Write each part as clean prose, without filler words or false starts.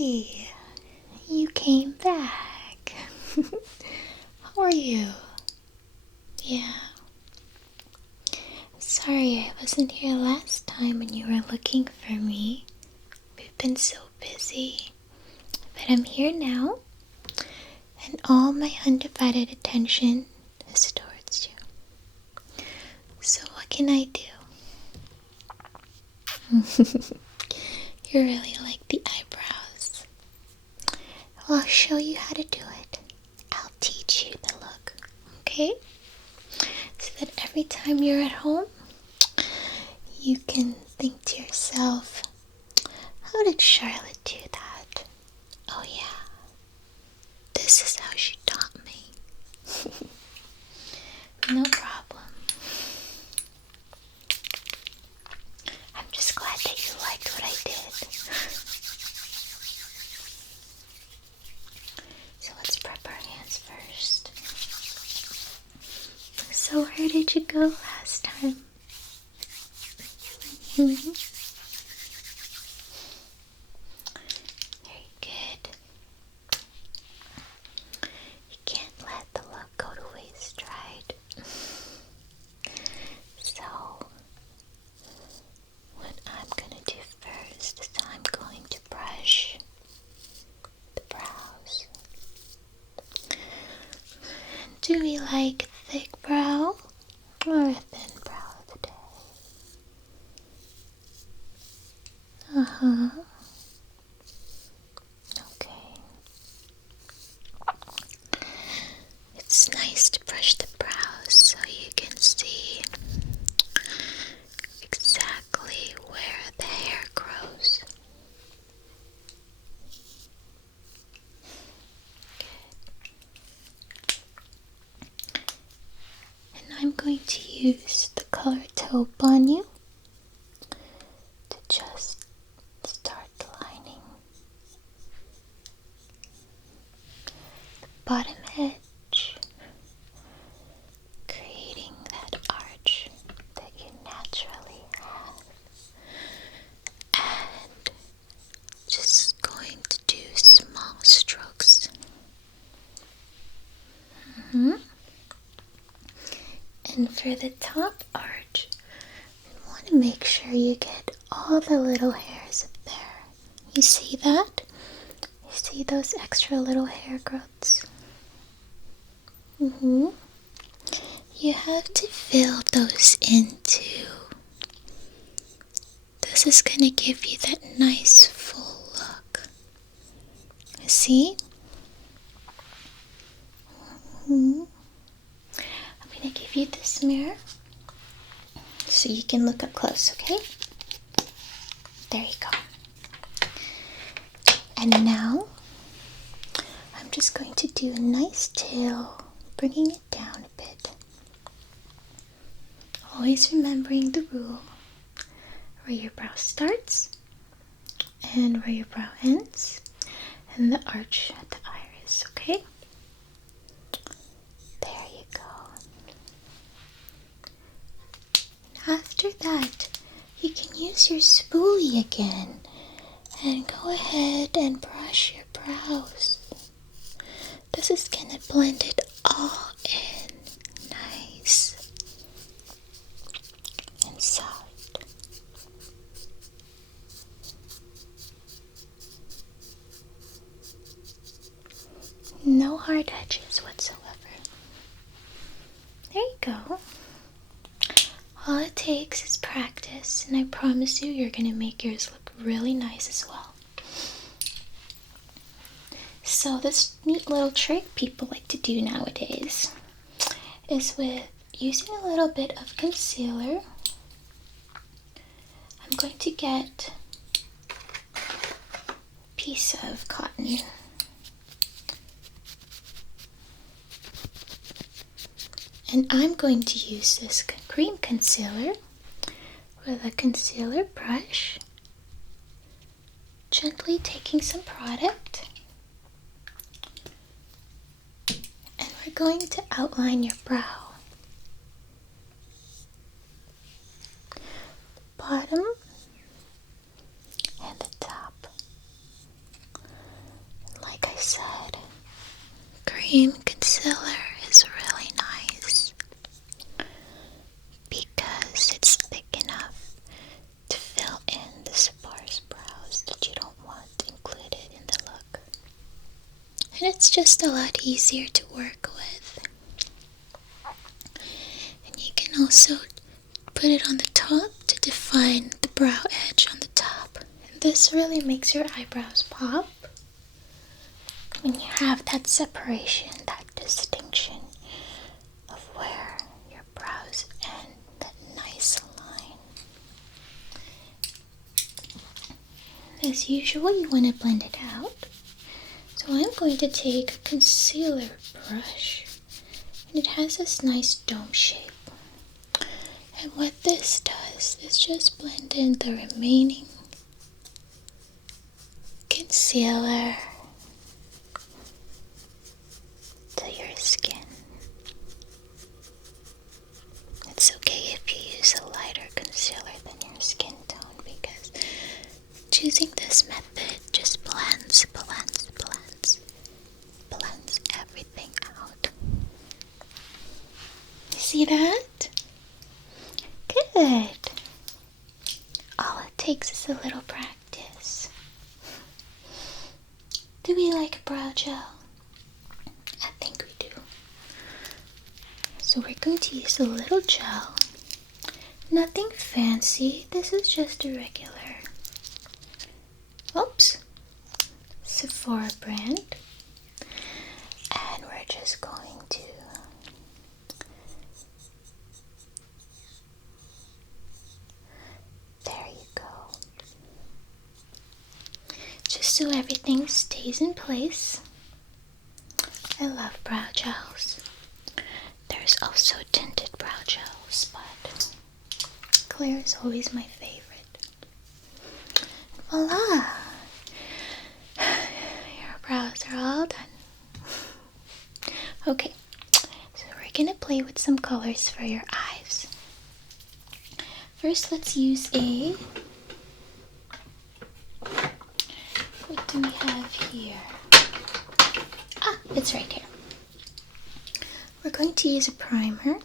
Hey, you came back. How are you? Yeah. Sorry I wasn't here last time when you were looking for me. We've been so busy. But I'm here now, and all my undivided attention is towards you. So what can I do? You really like the eyebrows. Well, I'll show you how to do it. I'll teach you the look, okay? So that every time you're at home, you can think to yourself, how did Charlotte do that? Oh yeah, this is how she taught me. No problem. I'm just glad that you liked what I did. So let's prep our hands first. So where did you go last time? Very good. You can't let the look go to waste, right? So, what I'm gonna do first is I'm going to brush the brows. Do we like thick brow or a thin brow today? Okay. It's nice to brush the brows so you can see exactly where the hair grows. And I'm going to use the color taupe on you to just start lining the bottom edge, creating that arch that you naturally have, and just going to do small strokes. And for the top arch, you want to make sure you get all the little hairs up there. You see that? You see those extra little hair growths? You have to fill those in too. This is going to give you that nice full look. See? I'm going to give you this mirror so you can look up close, okay? There you go. And now, I'm just going to do a nice tail, bringing it down a bit. Always remembering the rule, where your brow starts, and where your brow ends, and the arch at the iris, okay? There you go. After that, you can use your spoolie again and go ahead and brush your brows. This is gonna blend it all in nice and soft. No hard edges whatsoever. There you go. All it takes is practice, and I promise you, you're gonna make yours look really nice as well. So this neat little trick people like to do nowadays is with using a little bit of concealer. I'm going to get a piece of cotton. And I'm going to use this cream concealer with a concealer brush, gently taking some product, and we're going to outline your brow. The bottom and the top. cream concealer is really nice because it's thick enough to fill in the sparse brows that you don't want included in the look. And it's just a lot easier to work with. And you can also put it on the top to define the brow edge on the top. And this really makes your eyebrows pop when you have that separation, that distinction of where your brows end, that nice line. As usual, you want to blend it out. So I'm going to take a concealer brush, and it has this nice dome shape. And what this does is just blend in the remaining concealer to your skin. It's okay if you use a lighter concealer than your skin tone, because choosing this method just blends everything out. You see that? Good. All it takes is a little practice. Do we like brow gel? I think we do. So we're going to use a little gel. Nothing fancy. This is just a regular, Sephora brand. And we're just going to just so everything stays in place. I love brow gels. There's also tinted brow gels, but clear is always my favorite. Voila! Your brows are all done. Okay, so we're gonna play with some colors for your eyes. First, let's use what do we have here? It's right here. We're going to use a primer.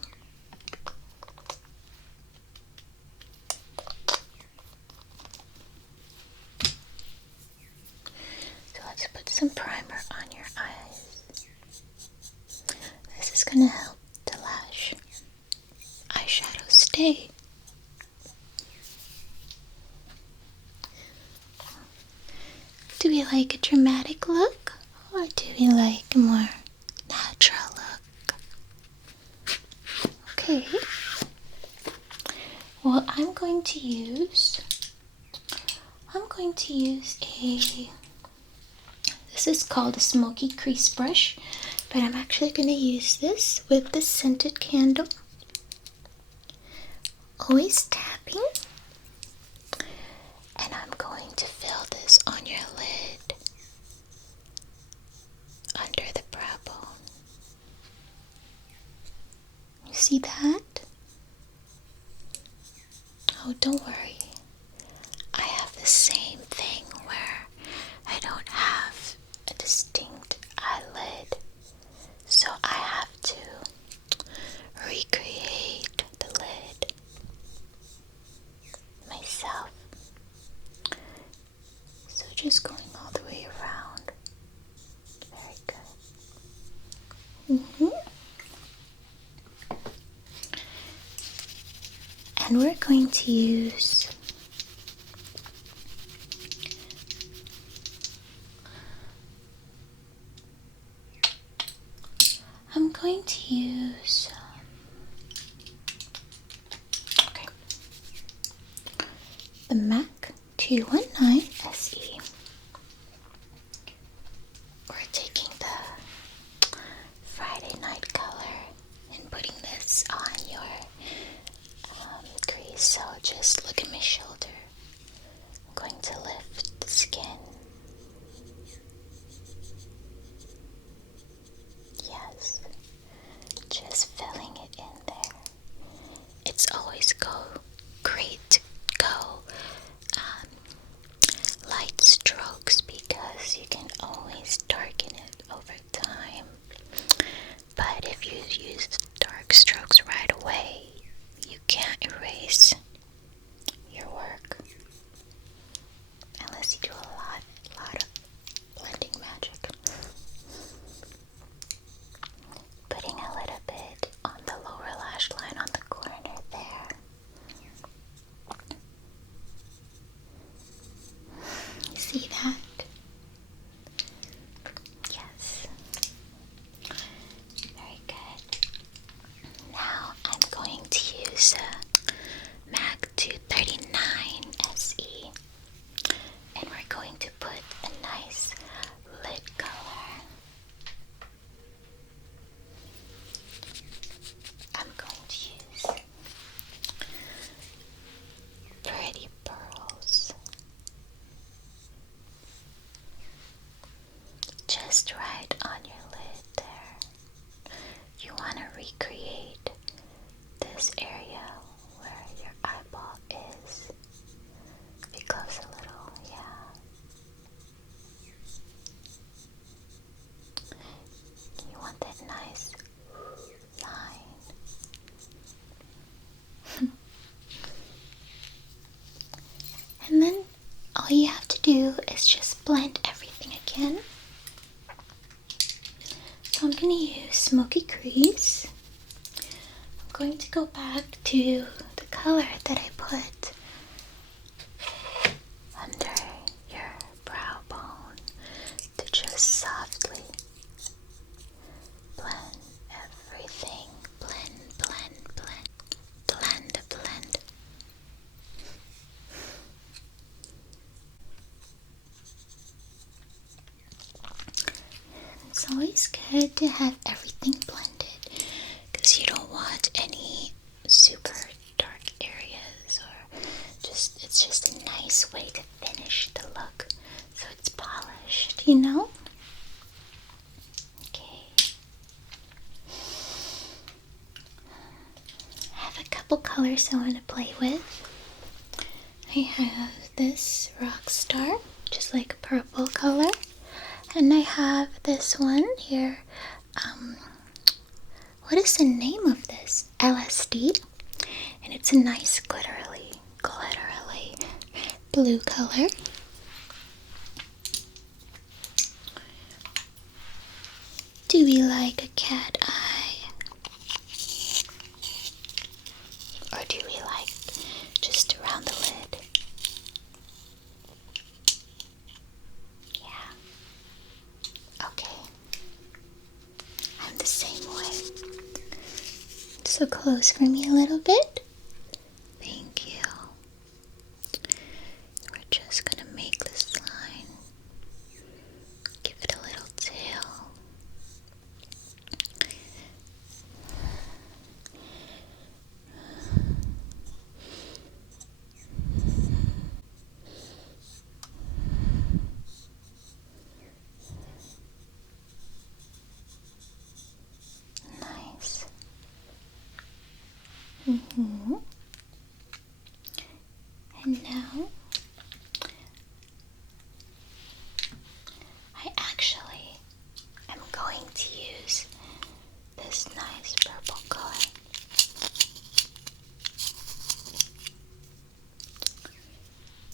So let's put some primer on your eyes. This is going to help the lash eyeshadow stay. Do we like a dramatic look, or do we like a more natural look? Okay. Well, I'm going to use this is called a smoky crease brush, but I'm actually going to use this with the scented candle. Always tapping. And I'm going to fill this on your lid, under the brow bone. You see that? Oh, don't worry. I have the same thing where I don't have a distinct eyelid, so I have to recreate the lid myself. So just going all the way around. Very good. And we're going to use the MAC 219 SE. We're taking the Friday night color and putting this on your crease. So just look at my shoulder. I'm going to lift the skin. Yes, just filling it in there. It's always great to go light see that? Yes. Very good. Now I'm going to use a MAC 239 SE, and we're going to put a nice lid color. I'm going to use pretty pearls, just right on your lid there. You want to recreate this area where your eyeball is. Be close a little, yeah. You want that nice line. And then all you have to do is just blend everything again. So I'm going to use Smoky Crease. I'm going to go back to the color that I put under your brow bone to just softly blend everything. Blend, blend, blend. Blend, blend. It's always good to have everything blended because you don't want any super dark areas, or it's just a nice way to finish the look so it's polished, you know? Okay. I have a couple colors I want to play with. I have this rock star, just like a purple color. And I have this one here. What is the name of this? LSD. And it's a nice glittery blue color. Do we like a cat eye? Or do we like just around the lid? Yeah. Okay. I'm the same way. So close for me a little bit. Thank you. We're just gonna make this line. Give it a little tail. Nice. And now I actually am going to use this nice purple color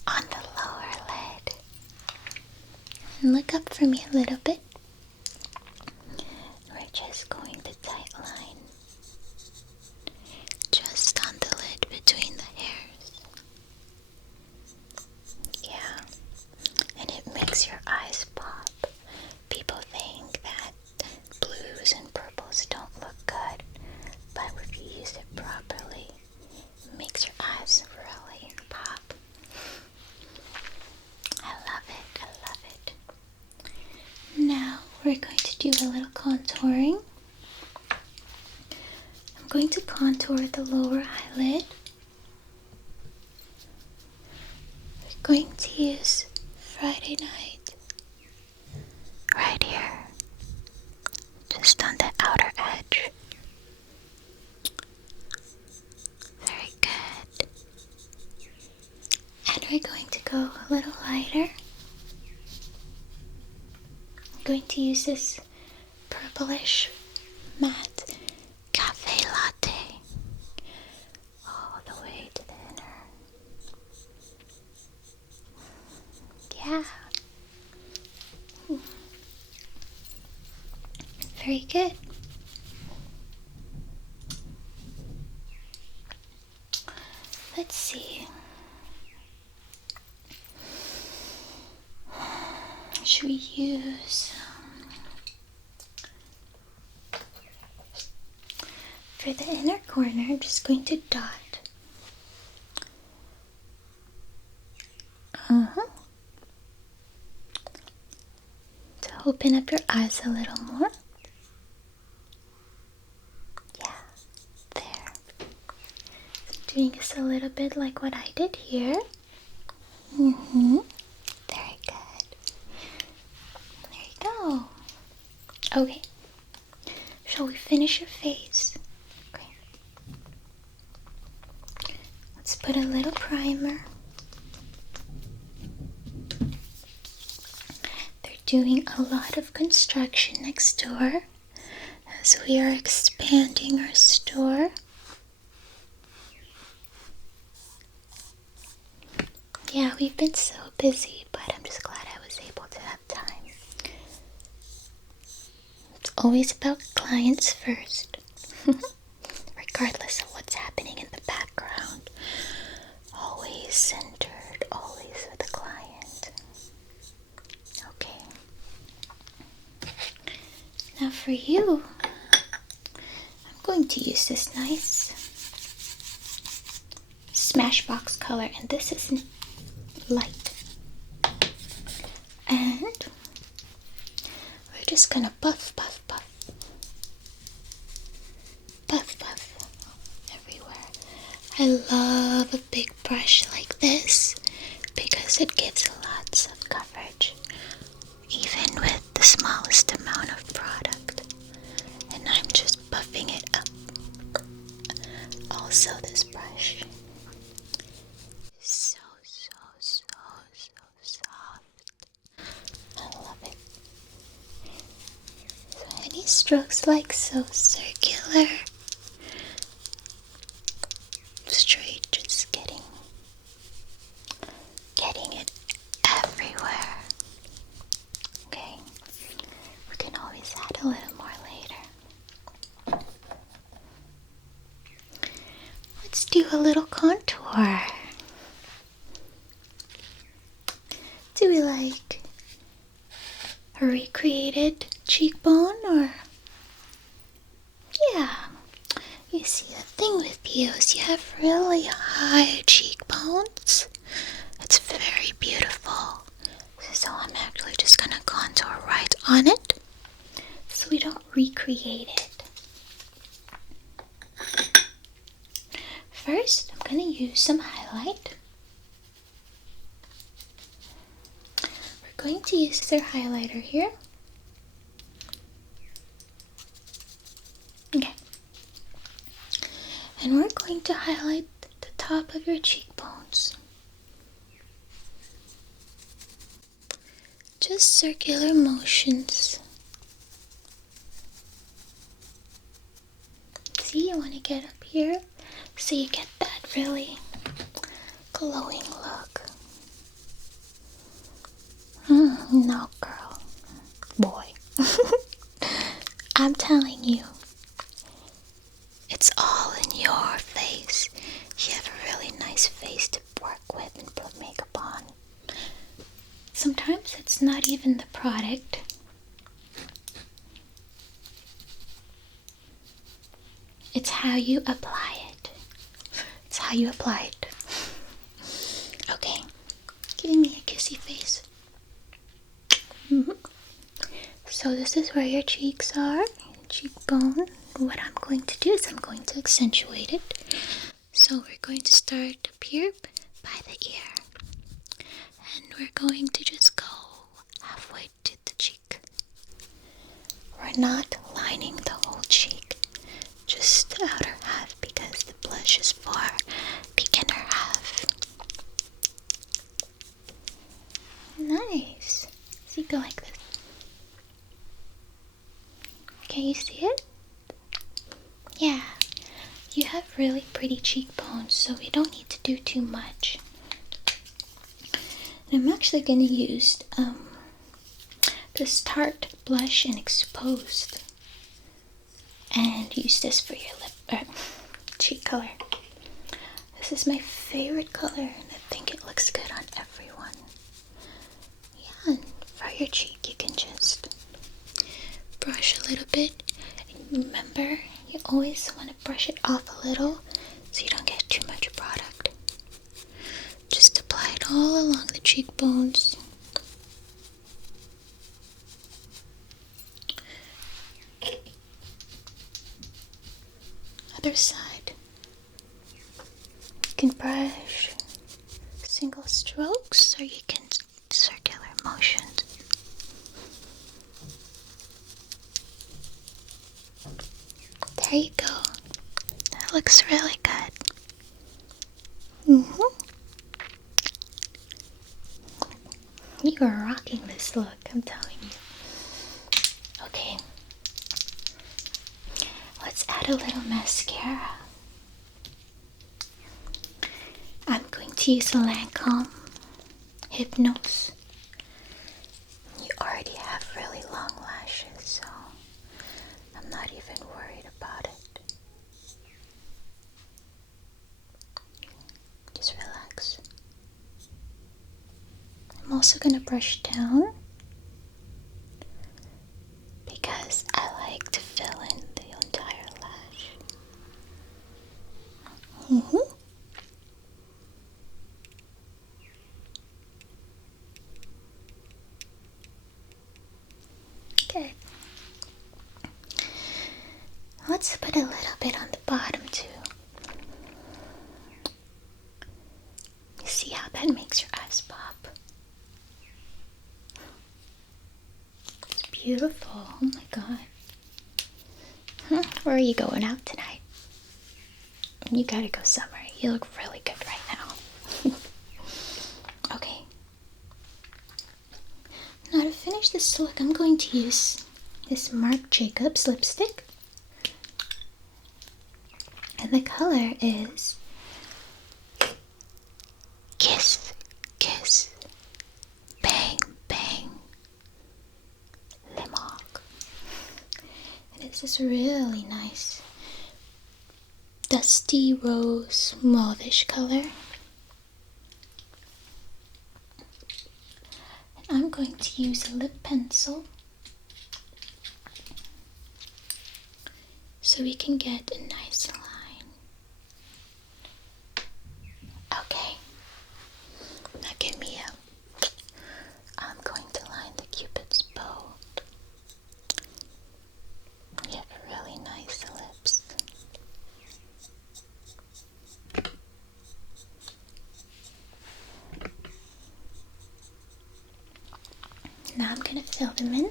on the lower lid. And look up for me a little bit. We're just going to tight line just on the lid between the hairs. Yeah, and it makes your eyes pop. People think that blues and purples don't look good, but if you use it properly, it makes your eyes really pop. I love it, I love it. Now we're going to do a little contouring. I'm going to contour the lower eyelid. We're going to use Friday Night right here, just on the outer edge. Very good. And we're going to go a little lighter. I'm going to use this purplish matte cafe latte all the way to the inner. Yeah. Very good. Let's see. should we use? For the inner corner, I'm just going to dot. To open up your eyes a little more. Yeah, there. Doing this a little bit like what I did here. Very good. There you go. Okay. Shall we finish your face? Okay. Let's put a little primer. They're doing a lot of construction next door as we are expanding our store. Yeah, we've been so busy, but I'm just glad I was able to have time. It's always about clients first, regardless of what's happening in the background. Always centered, always with the client. Okay. Now for you, I'm going to use this nice Smashbox color, and this is light. And we're just gonna buff, buff, buff. Buff, buff everywhere. I love a big brush like this because it gives lots of coverage, even with the smallest amount of product. And I'm just buffing it up. Also, this brush is so soft. I love it. So any strokes like so, circular, straight, just getting it everywhere. Okay, we can always add a little more later. Let's do a little contour. Do we like a recreated cheekbone, or? Yeah. You see, the thing with you is you have really high cheekbones. It's very beautiful. So I'm actually just gonna contour right on it so we don't recreate it. First, I'm gonna use some highlight. We're going to use our highlighter here. Okay. And we're going to highlight the top of your cheekbones. Just circular motions. See, you want to get up here so you get that really glowing look. No, girl. Boy. I'm telling you, it's all in your face. You have a really nice face to work with and put makeup on. Sometimes it's not even the product. It's how you apply it. It's how you apply it. Okay, giving me a kissy face. So this is where your cheeks are, cheekbone. What I'm going to do is I'm going to accentuate it. So we're going to start up here by the ear. And we're going to just go halfway to the cheek. We're not lining the whole cheek, just the outer half, because the blush is for beginner half. Nice. See, go like this. Can you see it? Yeah. You have really pretty cheekbones, so we don't need to do too much. And I'm actually going to use this Tarte blush in Exposed, and use this for your lip cheek color. This is my favorite color, and I think it looks good on everyone. Yeah, and for your cheek, you can just brush a little bit. And remember, you always want to brush it off a little so you don't get too much product. Just apply it all along the cheekbones. Other side. You can brush single strokes or you can circular motions. There you go. That looks really good. You are rocking this look, I'm telling you. Okay. Let's add a little mascara. I'm going to use the Lancome Hypnose. You already have really long lashes, so I'm not even worried about it. Just relax. I'm also going to brush down because I like to fill in the entire lash. Good. Let's put a little bit on the bottom too. You see how that makes your eyes pop? It's beautiful. Oh my god. Where are you going out tonight? You gotta go somewhere. You look really good right now. Okay. Now to finish this look, I'm going to use this Marc Jacobs lipstick. And the color is Kiss, Kiss, Bang, Bang, Limog. And it's this really nice dusty rose mauvish color. And I'm going to use a lip pencil so we can get a nice line. Okay, now give me I'm going to line the Cupid's bow. You have really nice lips. Now I'm going to fill them in.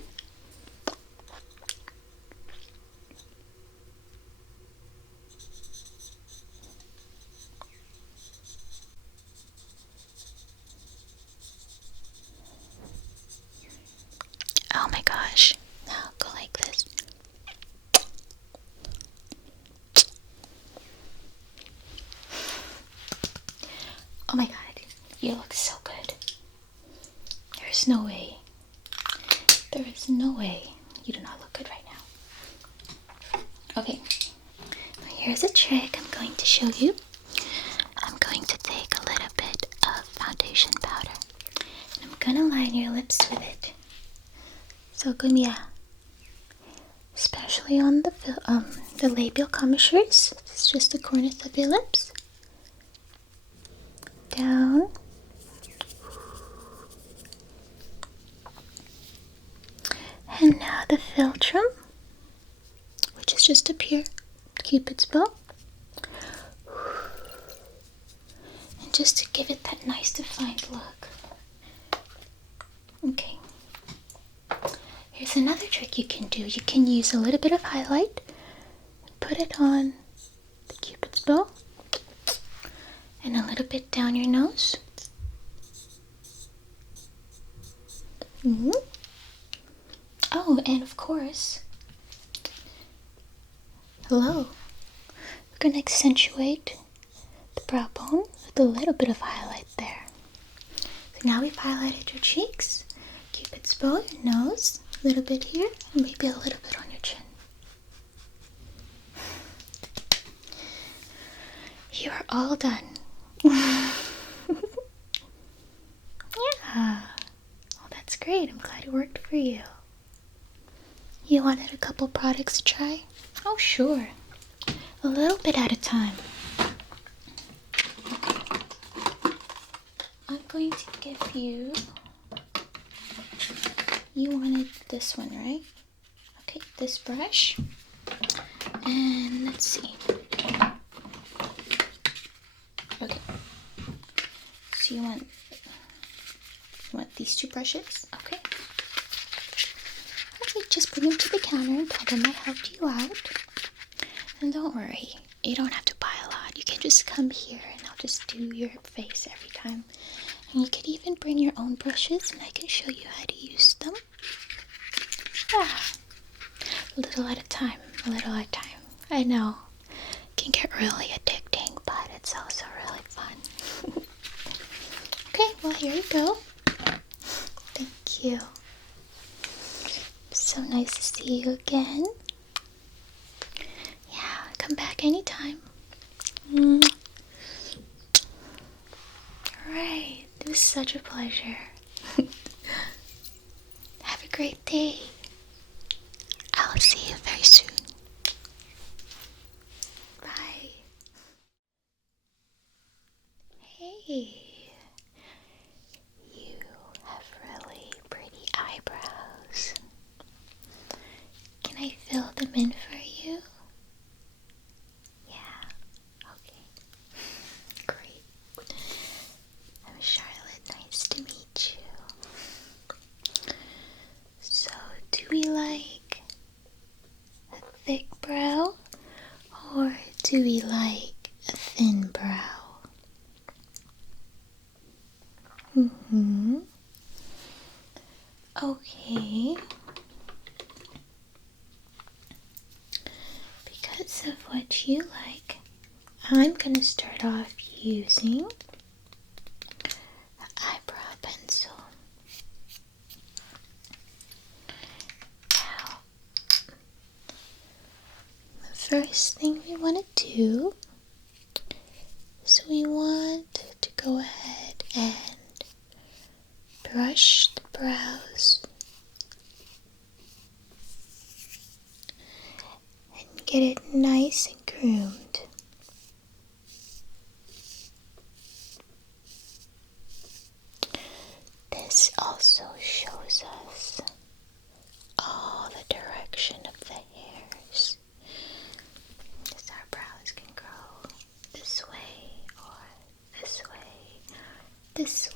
Oh my gosh. Now go like this. Oh my god, you look so good. There's no way. There is no way you do not look good right now. Okay, now here's a trick I'm going to show you. I'm going to take a little bit of foundation powder and I'm gonna line your lips with it. So give me especially on the labial commissures. It's just the corners of your lips. Down. And now the philtrum, which is just up here, Cupid's bow. And just to give it that nice defined look. Okay. Here's another trick you can do. You can use a little bit of highlight, put it on the Cupid's bow, and a little bit down your nose. Oh, and of course, hello. We're going to accentuate the brow bone with a little bit of highlight there. So now we've highlighted your cheeks, Cupid's bow, your nose, a little bit here, and maybe a little bit on your chin. You are all done. Yeah. Oh, that's great. I'm glad it worked for you. You wanted a couple products to try? Oh, sure. A little bit at a time. I'm going to give you... You wanted this one, right? Okay, this brush. And let's see. Okay. So you want these two brushes? Okay. Okay, just bring them to the counter and tell them I helped you out. And don't worry, you don't have to buy a lot. You can just come here and I'll just do your face every time. And you could even bring your own brushes and I can show you how to use them. A little at a time, a little at a time. I know, it can get really addicting, but it's also really fun. Okay, well here you go. Thank you. So nice to see you again. Yeah, come back anytime. Alright, it was such a pleasure. Have a great day. I'll see you very soon. Bye. Hey, you have really pretty eyebrows. Can I fill them in for you? Yeah, okay. Great. I'm Charlotte, nice to meet you. So, do we like a thick brow or do we like a thin brow? Okay. Because of what you like, I'm gonna start off using the eyebrow pencil. Now, the first thing we want to do is we want to go ahead and brush the brows and get it nice and groomed. This also shows us all the direction of the hairs. Because our brows can grow this way or this way, this